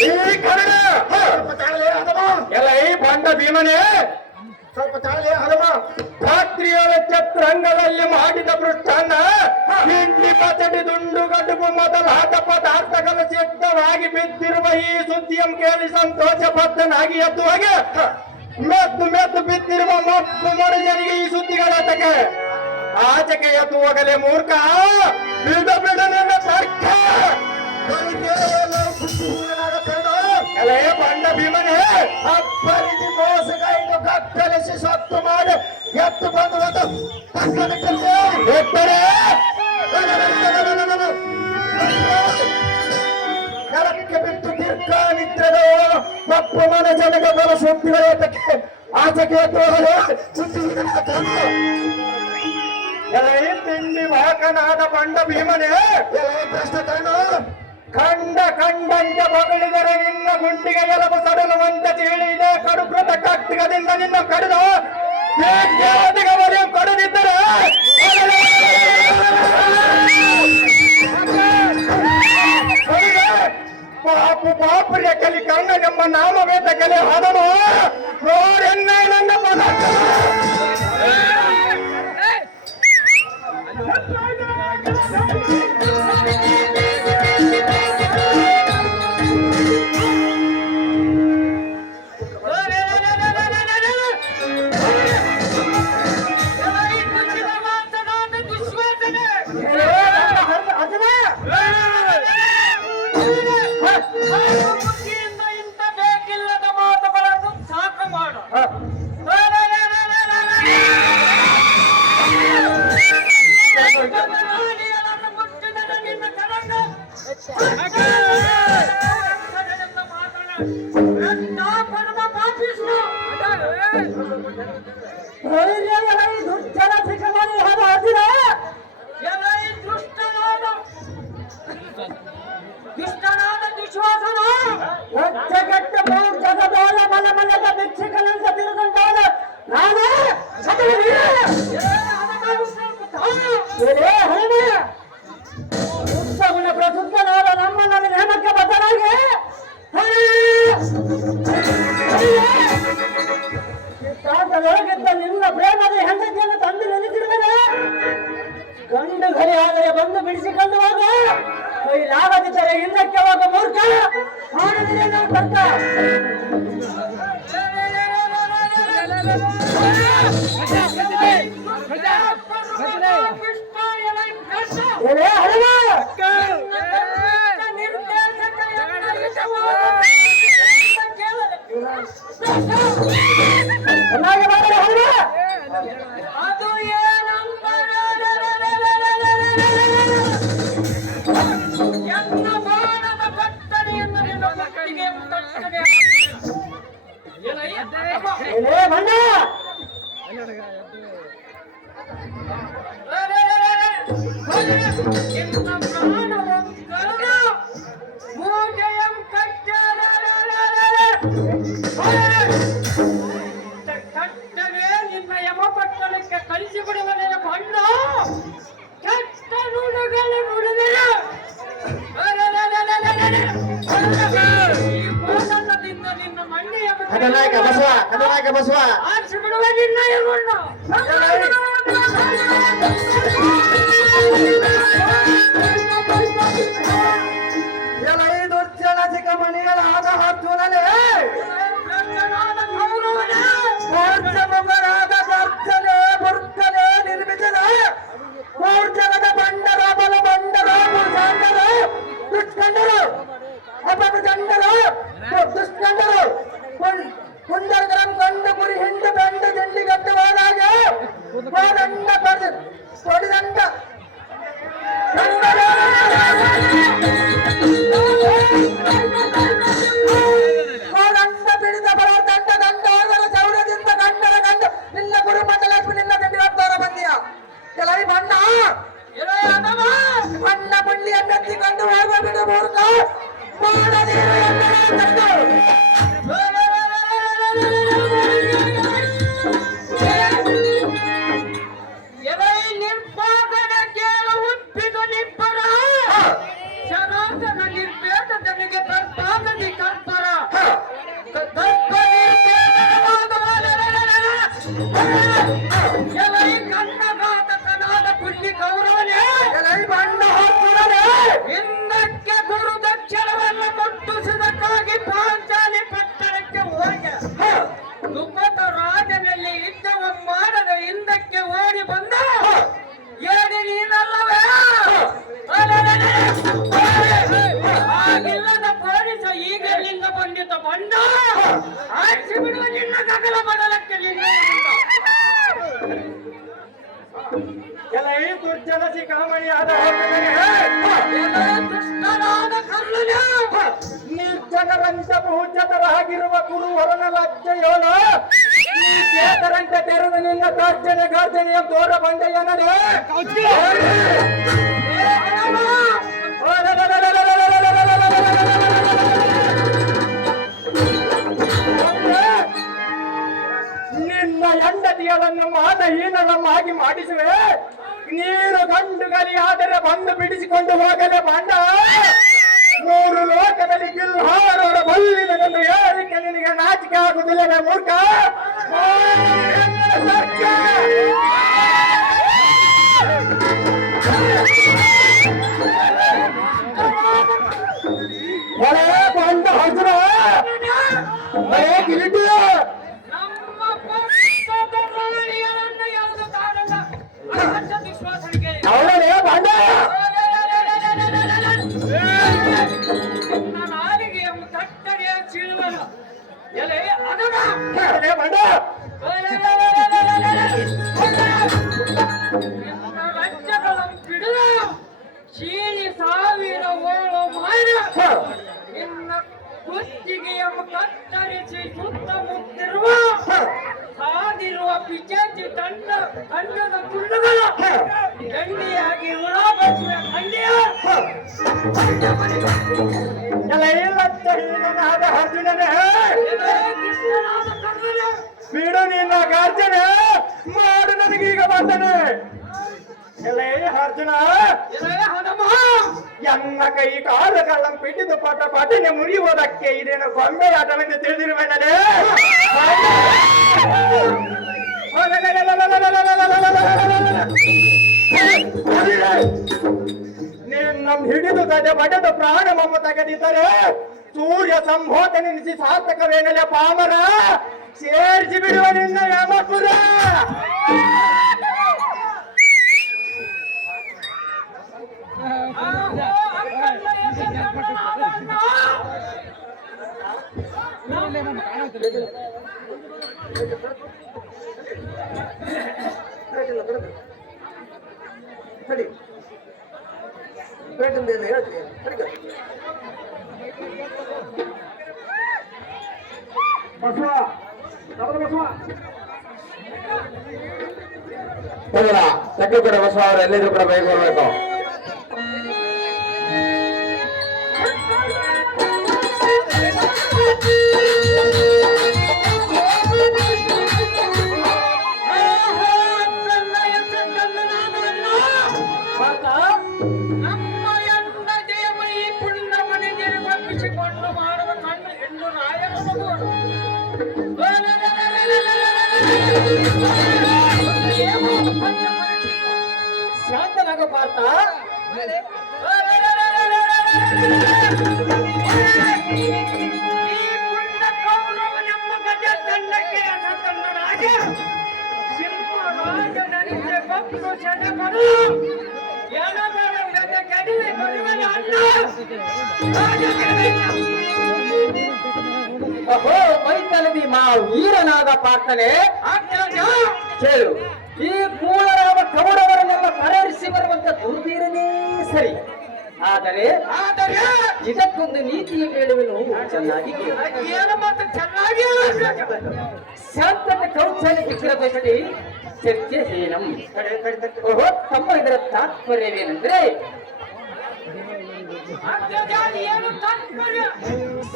ಈ ಕರಡ ಸ್ವಲ್ಪ ತಾಳಲೆ ಹದಮ ಎಲ್ಲ ಈ ಬಂಡ ಭೀಮನೇ ಸ್ವಲ್ಪ ತಾಳಲೆ ಹದಮ ರಾತ್ರಿಯೊಳ ಚತುರಂಗದಲ್ಲಿ ಮಾಡಿದ ಪೃಷ್ಠಾನ್ನ ಹಿಂಡಿ ಪಚಡಿ ದುಂಡು ಗಡುಬು ಮೊದಲಾದ ಪದಾರ್ಥಗಳು ಸಿದ್ಧವಾಗಿ ಬಿದ್ದಿರುವ ಈ ಸುದ್ದಿಯನ್ನು ಕೇಳಿ ಸಂತೋಷ ಬದ್ಧನಾಗಿ ಎದ್ದು ಹಾಗೆ ಮೆದ್ದು ಮೆದ್ದು ಬಿದ್ದಿರುವ ಮಕ್ಕಳು ಮನುಜರಿಗೆ ಈ ಸುದ್ದಿಗಳಾತಕ್ಕೆ ಆಚೆಗೆ ಎದ್ದು ಹೋಗಲೇ ಮೂರ್ಖ ಬಿಡ ಬಿಡ ನನ್ನ ತರ್ಕ ಎಲೆ ಬಂಡ ಭೀಮನೇ ಅಪ್ಪರಿದಿ ಮೋಸಗಾಯಿತು ಕತ್ತರಿಸಿ ಸತ್ತು ಮಾಡಿ ಎತ್ತು ಬಂದು ಎತ್ತರೆ ನೆಲಕ್ಕೆ ಬಿಟ್ಟು ದೀರ್ಘ ನಿದ್ರೆದು ಕಪ್ಪು ಮನ ಜನಗ ಬಲ ಸುದ್ದಿಗಳೇತಕ್ಕೆ ಆಚೆಗೆ ಎದ್ದು ಹೋಗಲು ಎಲೆ ತಿಂಡಿ ವಾಹಕನಾದ ಬಂಡ ಭೀಮನೇ ಪ್ರಶ್ನೆ ಕಾಣು ಕಂಡಂತೆ ಬಗಳಿದರೆ ನಿನ್ನ ಗುಂಡಿಗೆ ಎಲಬು ಸಡಲುವಂತೆ ತಿಳಿದೆ ಕಡುಕೃತ ಕಟ್ಟಿಗದಿಂದ ನಿನ್ನ ಕಡಿದು ಕೊಡದಿದ್ದರೆ ಪಾಪು ಲೆಕ್ಕಲಿ ಕಣ್ಣ ನಮ್ಮ ನಾಮವೇದ ಕಲೆ ಅದನು ನೋಡೆನ್ನ ನನ್ನ ಪದ ಇಂಥ ಬೇಕಿಲ್ಲದ ಮಾತುಗಳನ್ನು ಸಾಕು ಮಾಡು. ನಿನ್ನ ಕರಂಗ ಪರಮ ಪಾಪಿಷ್ಣು ದುಷ್ಟನಾದ ದುಶ್ವಾಸನ ಜಗದಾಲ ಮಲ ಮಲದ ಭಿಕ್ಷಕನಂತ ತಿರುಗಂಟಾದ ನಾನು ಗುಣ ಪ್ರಸುದ್ಧನಾದ ನಮ್ಮ ನನ್ನ ನೇಮಕ್ಕೆ ಬದ್ಧನಾಗಿ ಸಿದ್ಧಾಂತದೊಳಗಿದ್ದ ನಿನ್ನ ಪ್ರೇಮದ ಹೆಂಡತಿಯನ್ನು ತಂದು ನೆನೆಸಿರುತ್ತದೆ ಗಂಡು ಗರಿ ಆದರೆ ಬಂದು ಬಿಡಿಸಿಕೊಂಡು ಹೋಗ ಕೈಲಾಗದಿದ್ದರೆ ಹಿಂದಕ್ಕೆ ಹೋಗ ಮೂರ್ಖ ಮಾಡಿದ್ರೆ ನಾವು ಕರ್ತ ಅದು ಏನಂತ ಎನ್ನ ಬಾಣದ ಕತ್ತನೆಯನ್ನು ನಿನ್ನ ಕತ್ತಿಗೆ ತಟ್ಟನೆ ಎನ್ನ ಪ್ರಾಣವಂಕರ ಮೂಜಯಂ ಕಟ್ಟವೇ ನಿನ್ನ ಯಮಪಟ್ಟಣಕ್ಕೆ ಕಳಿಸಿಬಿಡುವನೇ ಬಣ್ಣ ಕೆಟ್ಟ ನುಡುಗಳು ನುಡಿದೆಯ ಈ ಕೋಲದಿಂದ ನಿನ್ನ ಮಣ್ಣಿಯ ಬಸವ ಆರಿಸಿ ಬಿಡುವ ನಿನ್ನ ಯಮಣ್ಣ ಮನೆಗಳಾದ ಹತ್ತುನಲೇ ಬರ್ತನೆ ನಿರ್ಮಿಸಿದ ಮೂರ್ಜನದ ಬಂಡರ ಬಲ ಬಂಡರ ಸಾಂಡರು ದುಷ್ಕಂಡರು ಅಪದ ಚಂಡರು ದುಷ್ಕಂಡರು ಕುಂದರಗರಂ ಕಂಡು ಗುರಿ ಹಿಂಡು ಬೆಂಡು ಜಂಡಿ ಗಟ್ಟವಾದಾಗ ದಂಡ ಕೊಡಿದಂಡ ದಂಡ ಬಿಡಿದ ಬರ ದಂಡ ದಂಡ ಹೋಗಲು ಚೌರದಿಂದ ಗಂಡರ ಗಂಡ ನಿನ್ನ ಗುರು ಮಂಡಲಕ್ಷ್ಮಿ ನಿನ್ನ ದಂಡಿಗಾಡ್ತಾರ ಬಂದಿಯ ಕೆಲವು ಬಣ್ಣ ಬಣ್ಣ ಬುಳ್ಳಿಯ ಮೆತ್ತಿಕೊಂಡು ಹೋಗುವ ಬಿಡು ಮೂರ್ಖ ಮಾಡದಿರು ನಿರ್ಪಾದನ ಕೇಳು ಉಪ್ಪಿದು ನಿಬ್ಬರ ಶರಾಸನ ನಿರ್ಪೇದ ತನಗೆ ಪ್ರಸಾದನಿ ಕರ್ತ ಪಂಡಿತ ಬಂಡ ಆರಿಸಿ ಬಿಡುವ ನಿನ್ನ ಗಗಲ ಬದಲಕ್ಕೆ ಎಲ್ಲ ಈ ದುರ್ಜನಸಿ ಕಾಮಣಿಯಾದ ಕೃಷ್ಣನಾದ ಕರ್ಣನ ನಿರ್ಜನರಂತೆ ಬಹುಜನರಾಗಿರುವ ಕುರುವರನ ಲಜ್ಜೆಯೋಳು ಈ ಚೇತರಂತೆ ತೆರೆದು ನಿನ್ನ ಗರ್ಜನೆ ಗರ್ಜನೆಯ ತೋರ ಬಂದೆಯನಡೆ ನಿನ್ನ ಹೆಂಡತಿಗಳನ್ನು ಮಾನಹೀನರನ್ನಾಗಿ ಮಾಡಿಸುವೆ. ನೀನು ಗಂಡು ಗಲಿಯಾದರೆ ಬಂದು ಬಿಡಿಸಿಕೊಂಡು ಹೋಗಲೇ ಬಾಂಡ. ಮೂರು ಲೋಕದಲ್ಲಿ ಗಿಲ್ಹಾರೋರ ಬಲ್ಲಿದನೆಂದು ಹೇಳಿಕೆ ನಿನಗೆ ನಾಚಿಕೆ ಆಗುವುದಿಲ್ಲವೇ ಮೂರ್ಖ? ಹೊಳೆ ಬಂಡ ಹಸಿರ ಗಿರಿಟಿ ನಮ್ಮ ಪಕ್ಷದ ರಾಣಿಯರನ್ನು ಯಾವುದು ಕಾರಣ ವಿಶ್ವಾಸಕ್ಕೆ ಅವಳೇ ಬಾಂಡ ನನ್ನ ನಾಲಿಗೆಯನ್ನು ಕಟ್ಟಡಿಯ ಚೀಳುವನು ಎಲೆ ಅದರ ಬಾಂಡ ರಾಜ್ಯಗಳನ್ನು ಬಿಡುವ ಚೀಳಿ ಸಾವಿರ ಓಳು ಮಾರ ನಿನ್ನ ಕುತ್ತಿಗೆಯನ್ನು ಕತ್ತರಿಸಿ ಸುತ್ತಮುತ್ತಿರುವ ಸಾದಿರುವ ಪಿಚಾಚಿ ತಂಡದ ತುಂಡುಗಳು ಗಂಡಿಯಾಗಿ ಉಳಾಬಸುವ ಖಂಡಿಯ ಎಲ್ಲ ಇಲ್ಲದ ಅರ್ಜುನನೇ ಕೃಷ್ಣನಾದ ಕರ್ಣನ ಬಿಡು ನಿನ್ನ ಗರ್ಜನೆ ಮಾಡು ನನಗೀಗ ಬಂದನೆ. ಎಲೆ ಅರ್ಜುನ ಎಲೆ ಹನುಮ ಎನ್ನ ಕೈ ಕಾಲುಗಳನ್ನು ಪಿಡಿದು ಪಟ ಪಟನೆ ಮುರಿಯುವುದಕ್ಕೆ ಇದೇನು ಗೊಂಬೆ ಆಟವೆಂದು ತಿಳಿದಿರುವೆನಡೆ. ನಿನ್ನ ಹಿಡಿದು ತದೆ ಬಡದು ಪ್ರಾಣ ಮಮ್ಮ ತೆಗೆದಿದ್ದರೆ ಸೂರ್ಯ ಸಂಭೋತ ನಿಲ್ಲಿಸಿ ಸಾರ್ಥಕವೇನಲೆ ಪಾಮರ. ಸೇರಿಸಿ ಬಿಡುವ ನಿನ್ನ ಯಮಪುರ. ತಕ್ಕ ಕೂಡ ಬಸವ ಅವರು ಎಲ್ಲಿದ್ರು ಕೂಡ ಬೇಗ ಬರಬೇಕು. ನಮ್ಮ ಎಲ್ಲ ದೇವ ಈ ಪುಣ್ಯ ಮನೆಗೆ ಒಪ್ಪಿಸಿಕೊಂಡು ಮಾಡುವ ಕಣ್ಣು ಹೆಣ್ಣು ನಾಯಕನು ಶಾಂತನಾಗ ಪಾರ್ಥ. ಈ ಪುಣ್ಯ ಕೌರವ ನಮ್ಮ ಗಜ ತಂಡಕ್ಕೆ ಅಸತನ್ನನಾಗ ಸಿಂಹರಾಜನಂತೆ ಭಕ್ತು ಶನಕರು ಎಡಬಲ ಗಜ ಕಡಿಮೆ ಕೊಡುವನ ಅನ್ನ ಅಹೋ ಮೈತಲದಿ ಮಾ ವೀರನಾದ ಪಾರ್ಥನೆ ಕೇಳು. ಈ ಕೂಳರಾದ ಕೌರವರನ್ನೆಲ್ಲ ಪರಿಹರಿಸಿ ಬರುವಂತ ದುರ್ವೀರನೇ ಸರಿ. ಆದರೆ ಇದಕ್ಕೊಂದು ನೀತಿಯ ಹೇಳುವೆನು, ಚೆನ್ನಾಗಿ ಕೇಳು. ಏನು ಮಾತು ಚೆನ್ನಾಗಿ ಶಾಂತತೆ ಕೌಶಲ್ಯಕ್ಕೆ ಕಿರಬೇಕಡಿ ಚರ್ಚೆ ಹೀನಂ. ಓಹೋ, ತಮ್ಮ ಇದರ ತಾತ್ಪರ್ಯವೇನೆಂದ್ರೆ ಏನು ತಾತ್ಪರ್ಯ?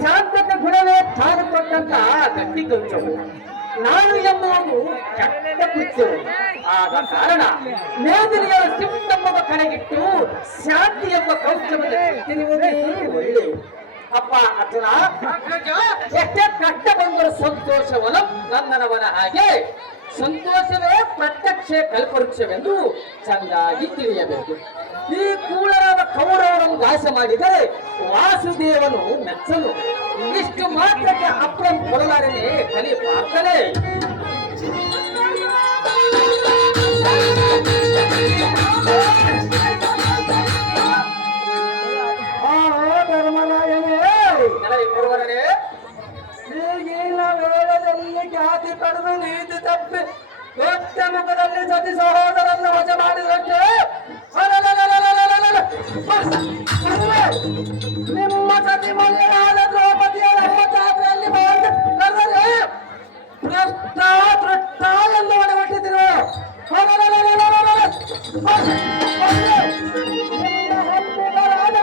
ಶಾಂತತೆ ಗುಣವೇ ತಾನು ಕೊಟ್ಟಂತ ಗಟ್ಟಿ ಕೌಚವು, ನಾನು ಎಂಬುವುದು ಕೆಟ್ಟ ಕೃತ್ಯವು. ಆದ ಕಾರಣ ಮೇದಿನಿಯ ಸಿಂಹದ ಕಡೆಗಿಟ್ಟು ಶಾಂತಿ ಎಂಬ ಕೌಚವನ್ನು ತಿನ್ನುವುದೇ ಒಳ್ಳೆಯದು. ಅಪ್ಪ ಅರ್ಜುನ, ಎಷ್ಟೇ ಕಷ್ಟ ಬಂದರೂ ಸಂತೋಷವನ ನಂದನವನ ಹಾಗೆ ಸಂತೋಷವೇ ಪ್ರತ್ಯಕ್ಷ ಕಲ್ಪವೃಕ್ಷವೆಂದು ಚಂದಾಗಿ ತಿಳಿಯಬೇಕು. ಈ ಕೂಳರಾದ ಕೌರವರನ್ನು ನಾಶ ಮಾಡಿದರೆ ವಾಸುದೇವನು ಮೆಚ್ಚಲು. ಇಷ್ಟು ಮಾತ್ರಕ್ಕೆ ಅಪ್ಪಂ ಕೊಡಲಾರನೆ ಕಲಿ ಪಾರ್ಥನೆ. ಧರ್ಮರಾಯನೇ ಹೀನ ವೇಳದಲ್ಲಿ ಖ್ಯಾತಿ ಪಡೆದು ನೀತಿ ತಪ್ಪಿ ದೊಡ್ಡ ಮುಖದಲ್ಲಿ ಸತಿ ಸಹೋದರನ್ನು ವಜ ಮಾಡಿದಕ್ಕೆ ನಿಮ್ಮ ಸತಿ ಮನೆಯಾದ ದ್ರೌಪದಿಯ ನಮ್ಮ ಜಾತ್ರೆಯಲ್ಲಿ ಕರೆದರೆ ಭ್ರಷ್ಟ ದೃಷ್ಟ ಎಂದು ಒಡಗಟ್ಟಿದ್ರು.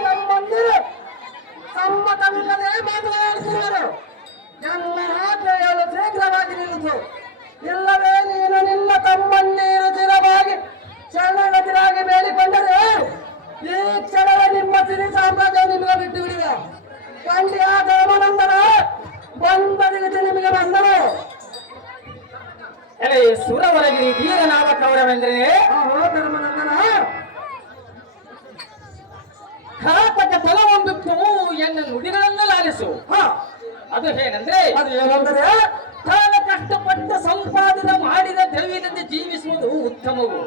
ನಮ್ಮಂದಿರು ಸಮ್ಮತವಿಲ್ಲದೆ ಮಾತನಾಡುತ್ತಿರುವರು. ನನ್ನ ಆಜ್ಞೆಯನ್ನು ಶೀಘ್ರವಾಗಿ ನಿಲ್ಲಿಸು, ಇಲ್ಲವೇ ನೀನು ನಿನ್ನ ತಮ್ಮನ್ನೀರು ಚಿರವಾಗಿ ಶರಣಗತಿರಾಗಿ ಬೇಡಿಕೊಂಡರೆ ಈ ಕ್ಷಣವೇ ನಿಮ್ಮ ಸಿರಿ ಸಾಮ್ರಾಜ್ಯ ನಿಮಗೆ ಬಿಟ್ಟು ಬಿಡಿವೆ. ಕಂಡಿಯ ಧರ್ಮನಂದನ ಬಂದದಿಗೆ ನಿಮಗೆ ಬಂದರು. ಎಲೆ ಸುರವರಗಿರಿ ಧೀರನಾದ ಕೌರವೆಂದರೆ ಧರ್ಮನಂದನ ಘಾತಕ ತಲವೊಂದಿತ್ತು ಎನ್ನ ನುಡಿಗಳನ್ನು ಲಾಲಿಸು. ಅದು ಏನಂದ್ರೆ ಅದು ಏನಂದರೆ ತಾನು ಕಷ್ಟಪಟ್ಟು ಸಂಪಾದನೆ ಮಾಡಿದ ದ್ರವ್ಯದಿಂದ ಜೀವಿಸುವುದು ಉತ್ತಮವು,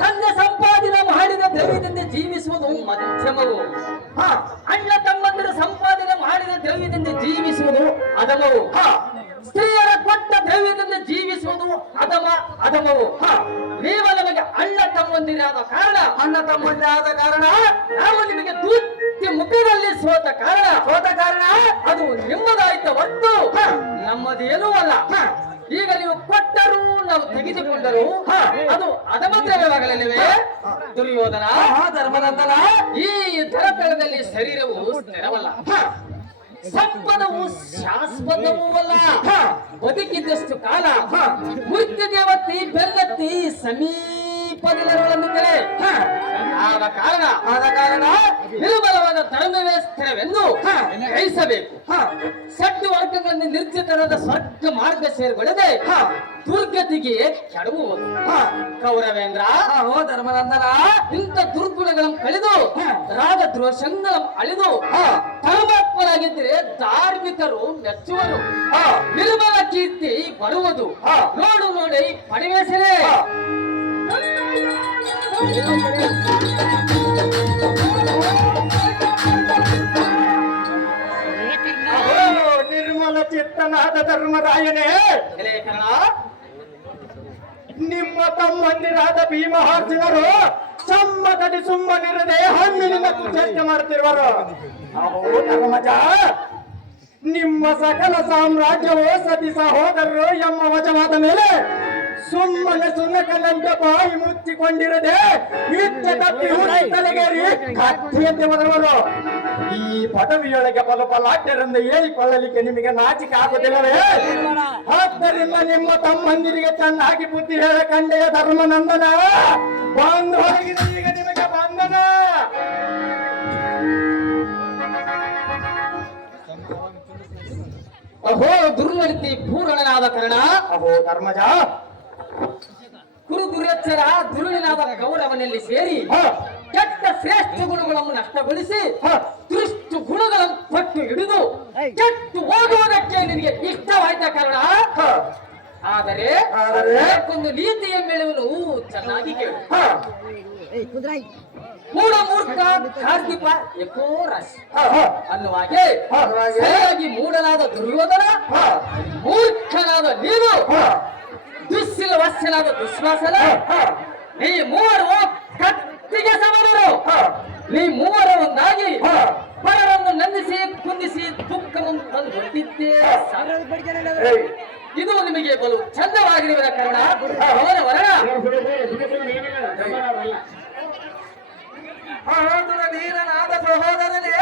ತನ್ನ ಸಂಪಾದನೆ ಮಾಡಿದ ದ್ರವ್ಯದಿಂದ ಜೀವಿಸುವುದು ಮಧ್ಯಮವು, ಅಣ್ಣ ತಮ್ಮಂದಿರು ಸಂಪಾದನೆ ಮಾಡಿದ ದ್ರವ್ಯದಿಂದ ಜೀವಿಸುವುದು ಅಧಮವು, ಸ್ತ್ರೀಯರ ಕೊಟ್ಟ ದ್ರವ್ಯದಿಂದ ಜೀವಿಸುವುದು ಅಧಮವು. ನೀವು ನಮಗೆ ಅಣ್ಣ ತಮ್ಮಂದಿರಾದ ಕಾರಣ ನಾವು ನಿಮಗೆ ದೂತ್ಯ ಮುಖದಲ್ಲಿ ಸೋತ ಕಾರಣ ಅದು ನಿಮ್ಮದಾಯ್ತ ಹೊತ್ತು ನಮ್ಮದೇನೂ ಅಲ್ಲ. ಈಗ ನೀವು ಕೊಟ್ಟರೂ ನಾವು ತೆಗೆದುಕೊಂಡರೂ ಅದು ಅಧಮ ದ್ರವ್ಯವಾಗಲಿವೆ. ದುರ್ಯೋಧನ ಧರ್ಮನಂದನ ಈ ಧರತಳದಲ್ಲಿ ಶರೀರವು ಸ್ಥಿರವಲ್ಲ, ಸಂಪದವು ಶಾಶ್ವತವೂ ಅಲ್ಲ. ಬದುಕಿದ್ದಷ್ಟು ಕಾಲ ಮೃತ್ಯು ದೇವತೆ ಬೆನ್ನತ್ತಿ ಸಮೀಪದಲ್ಲಿರುವಂತೆ ಆದ ಕಾರಣ ನಿರ್ಬಲವಾದ ಧರ್ಮವೇ ಸ್ಥಿರವೆಂದು ಗ್ರಹಿಸಬೇಕು. ಸಡ್ಡು ವರ್ಗಗಳನ್ನು ನಿರ್ಜಿತರಾದ ಸ್ವರ್ಗ ಮಾರ್ಗ ಸೇರ್ಗೊಳ್ಳದೆ ದುರ್ಗತಿಗೆ ಕೆಡವುವುದು. ಕೌರವೇಂದ್ರ ಧರ್ಮನಂದನ ಇಂಥ ದುರ್ಗುಣಗಳನ್ನು ಕಳೆದು ರಾಗ ದ್ರೋಷಗಳನ್ನು ಅಳಿದು ಧರ್ಮಾತ್ಮರಾಗಿದ್ದರೆ ಧಾರ್ಮಿಕರು ಮೆಚ್ಚುವರು, ನಿರ್ಮಲ ಕೀರ್ತಿ ಬರುವುದು. ನೋಡು ನೋಡಿ ಪಡಿವೇಸಲೇ ನಿರ್ಮಲ ಚಿತ್ತನಾದ ಧರ್ಮರಾಯನೇ, ನಿಮ್ಮ ತಮ್ಮಂದಿರಾದ ಭೀಮಹಾರ್ಜುನರು ಸಮ್ಮತದಿ ಸುಮ್ಮನಿರದೆ ಹಣ್ಣಿನಿಂದ ಚರ್ಚೆ ಮಾಡುತ್ತಿರುವರು. ಧರ್ಮಜ, ನಿಮ್ಮ ಸಕಲ ಸಾಮ್ರಾಜ್ಯವು ಸತಿ ಸಹೋದರರು ಎಂಬ ವಜವಾದ ಮೇಲೆ ಸುಮ್ಮನೆ ಸುನಕನಂತೆ ಬಾಯಿ ಮುಚ್ಚಿಕೊಂಡಿರದೆ ಇಚ್ಛೆ ತಪ್ಪಿ ತಲೆಗೇರಿ ಕತ್ತಿಯಂತೆ ಬರುವರು. ಈ ಪದವಿಯೊಳಗೆ ಬಲಬಲಾಟ್ಯರೆಂದು ಹೇಳಿಕೊಳ್ಳಲಿಕ್ಕೆ ನಿಮಗೆ ನಾಚಿಕೆ ಆಗುವುದಿಲ್ಲವೇ? ಆದ್ದರಿಂದ ನಿಮ್ಮ ತಮ್ಮಂದಿರಿಗೆ ಚೆನ್ನಾಗಿ ಬುದ್ಧಿ ಹೇಳ ಕಂಡೆಯ ಧರ್ಮನಂದನ ಬಂದು ಹೊರಗಿದೆ. ಈಗ ನಿಮಗೆ ಬಂಧನ. ಅಹೋ ದುರ್ನಡತಿ ಪೂರ್ಣನಾದ ಕಾರಣ ಅಹೋ ಧರ್ಮಜ, ಕುರು ದುರ್ಯಚ್ಚರ ದುರುಳಿನಾದ ಕೌರವನಲ್ಲಿ ಸೇರಿ ಕೆಟ್ಟ ಶ್ರೇಷ್ಠ ಗುಣಗಳನ್ನು ನಷ್ಟಗೊಳಿಸಿ ದುಷ್ಟ ಗುಣಗಳನ್ನು ಪಟ್ಟು ಹಿಡಿದು ಕೆಟ್ಟು ಹೋಗುವುದಕ್ಕೆ ನಿನಗೆ ಇಷ್ಟವಾಯ್ತ ಕಾರಣ. ಆದರೆ ಒಂದು ನೀತಿಯ ಮೇಳುವನು ಚೆನ್ನಾಗಿ ಕೇಳು. ಮೂಢ ಮೂರ್ಖ ಕಾರ್ತಿಪ ಎಕೋ ರಾಶಿ ಅನ್ನುವಾಗೆ ಸರಿಯಾಗಿ ಮೂಢನಾದ ದುರ್ಯೋಧನ, ಮೂರ್ಖನಾದ ನೀನು, ದುಶ್ಶೀಲವಶ್ಯನಾದ ದುಶ್ವಾಸನ, ಈ ಮೂವರು ಕತ್ತಿಗೆ ಸಮನರು. ಈ ಮೂವರು ಒಂದಾಗಿ ಪರರನ್ನು ನಂದಿಸಿ ಕುಂದಿಸಿ ದುಃಖವನ್ನು ತಂದು ಹೊಟ್ಟಿದ್ದೇ. ಇದು ನಿಮಗೆ ಬಲು ಚಂದವಾಗಿರುವ ಕಾರಣ ಅವನ ವರ್ಣ ಧೀರನಾದ ಸಹೋದರನೇ,